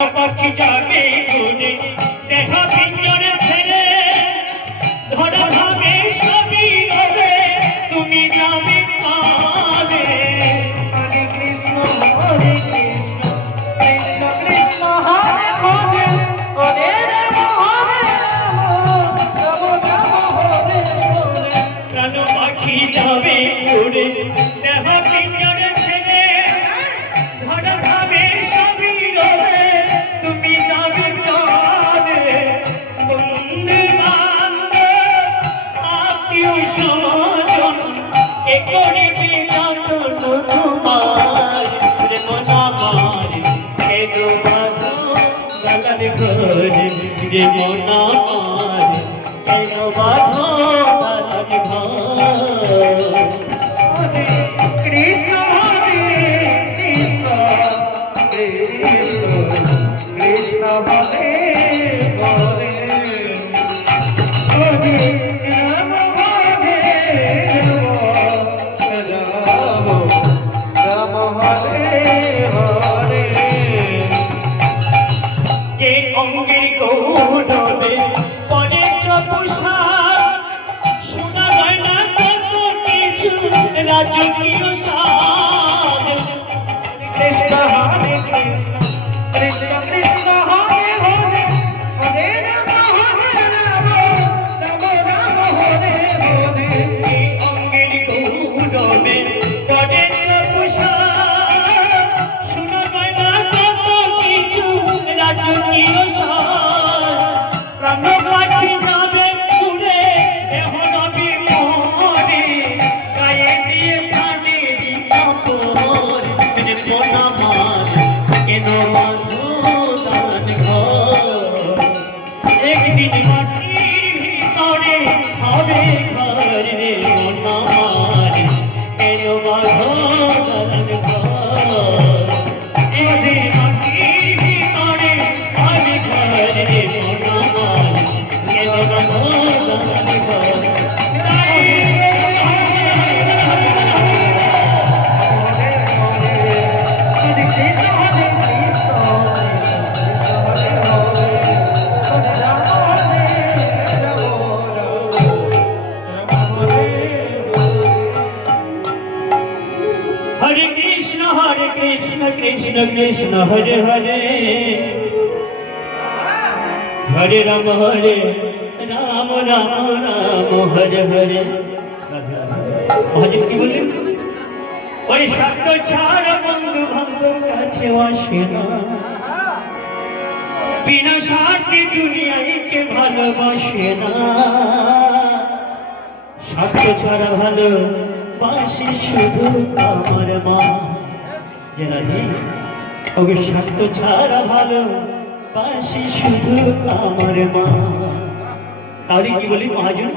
পাখি যাবে গুনে দেখা পিঞ্জরে ছেড়ে ধরা ভাবে সবই রবে তুমি যাবে কালে। হরে কৃষ্ণ কৃষ্ণ কৃষ্ণ হরে হরে হরে রাম রাম রাম হরে হরে। প্রাণ পাখি যাবে গুনে দেখা পিঞ্জরে ছেড়ে ধরা ভাবে সবই রবে তুমি যাবে কালে। বন্ধু বান্ধব আত্মীয় স্বজন এ করিবে যতন তোমার প্রেম আমার এলো ভালো গালার ঘরে প্রেম আমার এলো ভালো গালার ঘর। হরে কৃষ্ণ কৃষ্ণ কৃষ্ণ হরে হরে হরে রাম রাম হরে হরে। যে অঙ্গের গৌরবে পরে চপুষার শোনা যায় না কত কিছু রাজকীয় সাজ। কৃষ্ণ হরে কৃষ্ণ কৃষ্ণ কৃষ্ণ হরে হরে হরে রাম রাম রাম হরে হরে। এই অঙ্গের গৌরবে পরে চপুষার শোনা যায় না কত কিছু রাজকীয় সাজ। প্রাণ পাখি যাবে উড়ে দেহ নবী মরে গায়ে দিয়ে প্রাণে কাপড় প্রেম আমার কেন বাঁধো দান ঘর। একদিন মাটির ভিতরে হবে ঘর রে মন আমার কেন বাঁধো দান ঘর। একদিন মাটির ভিতরে হবে ঘর রে মন আমার কেন বাঁধো দান ঘর। হরে কৃষ্ণ হরে কৃষ্ণ হরে হরে হরে রাম হরে হরে কৃষ্ণ কৃষ্ণ কৃষ্ণ হরে হরে হরে রাম রাম রাম হরে হরে। মহাজন কি বললেন? ওই সত্য ছাড়া বন্ধু বান্ধব কাছে আসে না, বিনা স্বার্থে দুনিয়ায় কে ভালোবাসে না। সত্য ছাড়া ভালো বাসি শুধু আমার মা। জানা নেই ওকে সত্য ছাড়া ভালো বাসি শুধু আমার মা। তাহলে কি বলি মহাজন?